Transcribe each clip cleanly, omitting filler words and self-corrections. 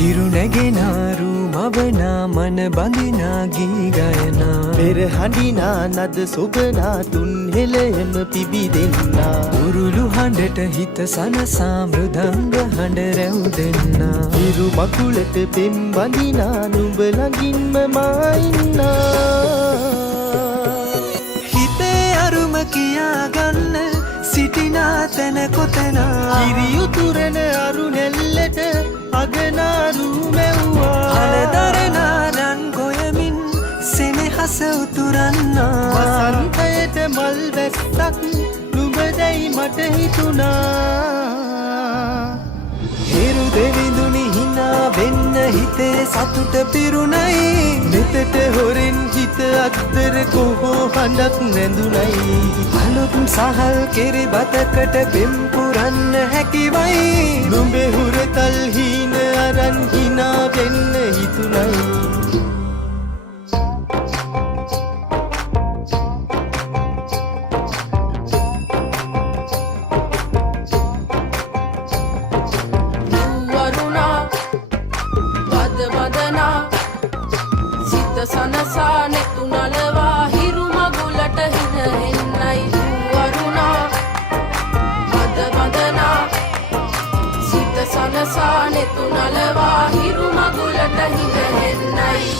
හිරු නැගෙනාරු මවනා මන බඳිනා ගී ගයනා පෙර හඬිනා නද සොබනා තුන් හෙළයම පිබිදෙන්නා උරුළු හඬට හිත සනසා මෘදංග හඬ රැව් දෙන්නා හිරු මකුලට පෙම් බඳිනා නුඹ ළඟින්ම මා ඉන්නා හිතේ අරුම කියාගන්න සිටිනා තැන කොතනා කිරියුතුරන අරු නෙල්ලට අගනාරු මැව්වා හලදරනා රන් ගොයමින් සෙනෙහස උතුරන්නා වසන්තයට මල් වැස්සක් නුඹදැයි මට හිතුණා හිරු දෙවිඳුනි හිනා වෙන්න හිතේ සතුට පිරුණයි නෙතට හොරෙන් හිත අත්තර කොහෝ හඬක් නැඳුනයි අලුත් සහල් කිරි බතකට පෙම් පුරන්න හැකිවයි නුඹේ හුරතල් හීන අරන් හිනා වෙන්න හිතුණයි සනසා නෙතු නලවා හිරු මගුලට හින එන්නයි වරුණා මද බඳනා සිත සනසා නෙතු නලවා හිරු මගුලට හින එන්නයි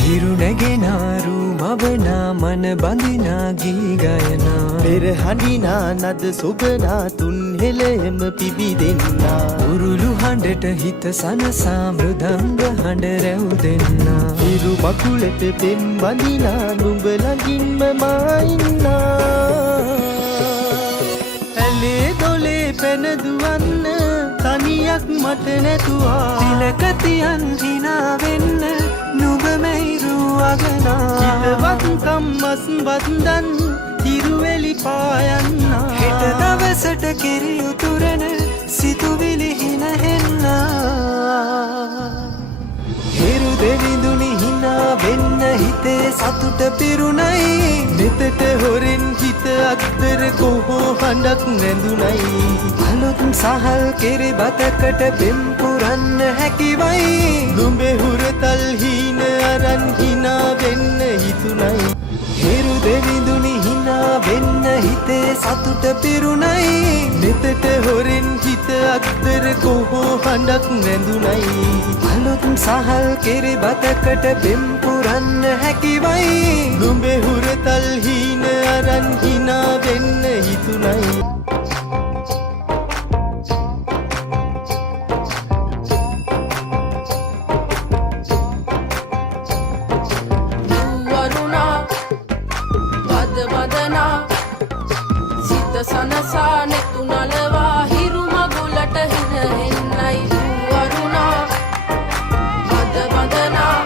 හිරු නැගෙනාරු මවනා මන බඳිනා ගී ගයනා පෙර හඬිනා නද සොබනා තුන් හෙළයම පිබිදෙන්නා උරුළු හඬට හිත සනසා මෘදංග හඬ රැව් දෙන්නා හිරු මකුලට පෙම් බඳිනා නුඹ ළඟින්ම මා ඉන්නා ඇලේ දොලේ පැනදුවන්න තනියක් මට නැතුවා තිලකතියන් හිනා වෙන්න නුඹ මෙයිරු අගනා හිතවත්කම් මස් බන්දන් හිරුවෙලි පායන්නා හෙට දවසට කිරි උතුරන සිතුවිලි හිනහෙන්නා හිරු දෙවිඳුනි හිනා වෙන්න හිතේ සතුට පිරුණයි නෙතට හොරෙන් හිත අත්තර කොහෝ හඬක් නැඳුනයි අලුත් සහල් කිරි බතකට පෙම් පුරන්න හැකිවයි නුඹේ හුරතල් හීන අරන් හිනා වෙන්න හිතුණයි හිරු දෙවිඳුනි හිනා වෙන්න හිතේ සතුට පිරුණයි නෙතට හොරෙන් හිත අත්තර කොහෝ හඬක් නැඳුනයි අලුත් සහල් කිරි බතකට පෙම් පුරන්න හැකිවයි නුඹේ හුරතල් හීන අරන් හිනා වෙන්න හිතුණයි සනසා නෙතු නලවා හිරු මගුලට හින එන්නයි වරුණා මද බඳනා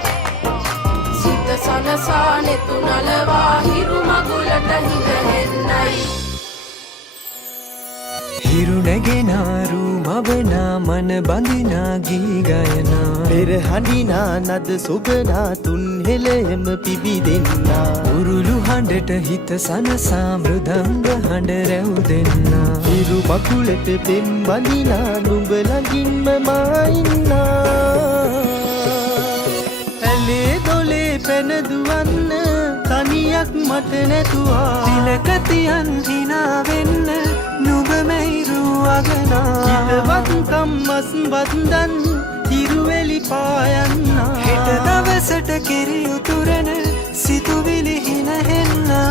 සිත සනසා නෙතු නලවා හිරු මගුලට හින එන්නයි හිරු නැගෙනාරු මවනා මන බඳිනා ගී ගයනා පෙර හඬිනා නද සොබනා තුන් හෙළයම පිබිදෙන්නා උරුළු හඬට හිත සනසා මෘදංග හඬ රැව් දෙන්නා හිරු මකුලට පෙම් බඳිනා නුඹ ළඟින්ම මා ඉන්නා ඇලේ දොලේ පැනදුවන්න තනියක් මට නැතුවා තිලකතියන් හිනා වෙන්න නුඹ මෙයිරු අගනා හිතවත්කම් මස් බන්දන් හිරුවෙලි පායන්නා හෙට දවසට කිරි උතුරන සිතුවිලි හිනහෙන්නා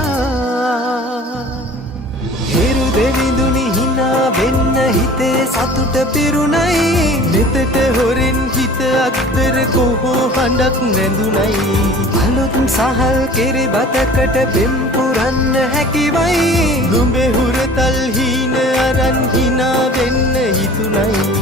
හිරු දෙවිඳුනි හිනා වෙන්න හිතේ සතුට පිරුණයි නෙතට හොරෙන් හිත අත්තර කොහෝ හඬක් නැඳුනයි අලුත් සහල් කිරි බතකට පෙම් පුරන්න හැකිවයි නුඹේ හුරතල් හීන අරන් හිනා වෙන්න හිතුණයි